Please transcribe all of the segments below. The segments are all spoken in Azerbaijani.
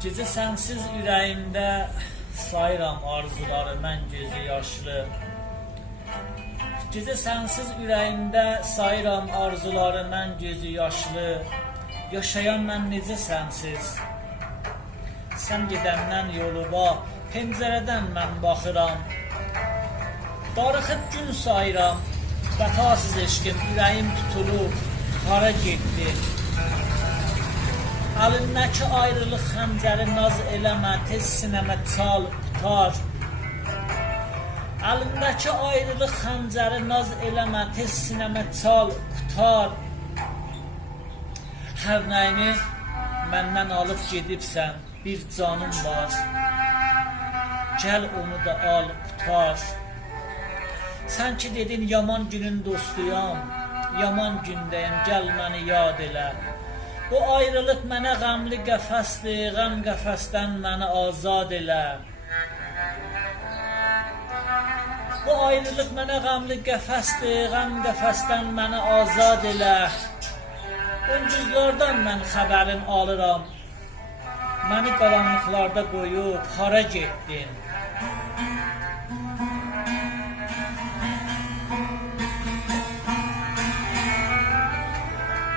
Gecə sənsiz ürəyimdə sayıram arzuları mən gözü yaşlı. Gecə sənsiz ürəyimdə sayıram arzuları mən gözü yaşlı. Yaşayan mən necə sənsiz? Sən gedəndən yoluma, pəncərədən mən baxıram. Darıxıb gün sayıram, vəfasız eşqim ürəyim tutulub, hara getdi? Əlindəki ayrılıq xəncəri naz eləmə, tez sinəmə çal, qutar. Əlindəki ayrılıq xəncəri naz eləmə, tez sinəmə çal, qutar. Hər nəyini məndən alıb gedibsən, bir canım var. Gəl onu da al, qutar. Sən ki dedin yaman günün dostuyam, yaman gündəyim, gəl məni yad elə. Bu ayrılıq mənə qəmli qəfəsdir, qəm qəfəsdən məni azad elə. Bu ayrılıq mənə qəmli qəfəsdir, qəm qəfəsdən məni azad elə. Ulduzlardan mən xəbərin alıram, məni qaranlıqlarda qoyub hara getdin?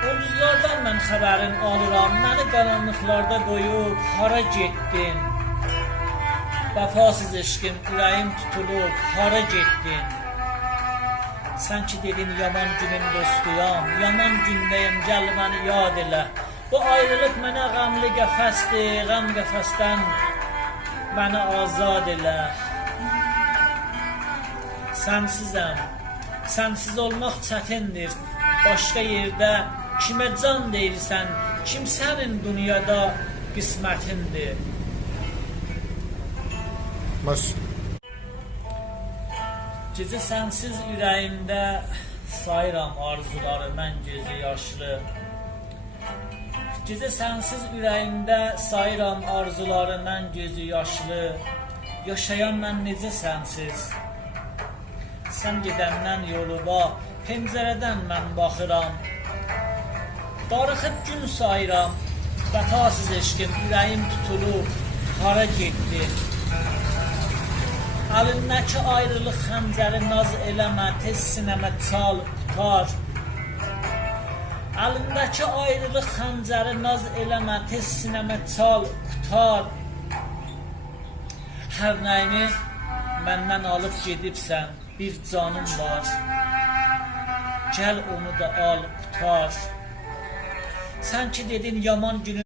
Ulduzlardan mən xəbərin alıram, məni qaranlıqlarda qoyub hara getdin? Vəfasız eşqim ürəyim tutulub, hara getdin? Sən ki dedin yaman günün dostuyam, yaman gündəyim, gəl məni yad elə. Bu ayrılıq mənə qəmli qəfəsdir, qəm qəfəsdən məni azad elə. Sənsizəm, sənsiz olmaq çətindir, başqa yerdə kimə can deyirsən, kim sənin dünyada qismətindir. Gecə sənsiz ürəyimdə sayıram arzuları mən gözü yaşlı. Gecə sənsiz ürəyimdə sayıram arzuları mən gözü yaşlı. Yaşayan mən necə sənsiz? Sən gedəndən yoluma, pəncərədən mən baxıram. Darıxıb gün sayıram, vəfasız eşqim ürəyim tutulub, hara getdi? Əlindəki ayrılıq xəncəri naz eləmə, tez sinəmə çal, qutar. Əlindəki ayrılıq xəncəri naz eləmə, tez sinəmə çal, qutar. Hər nəyini məndən alıb gedibsən, bir canım var. Gəl onu da al, qutar. Sən ki dedin yaman günün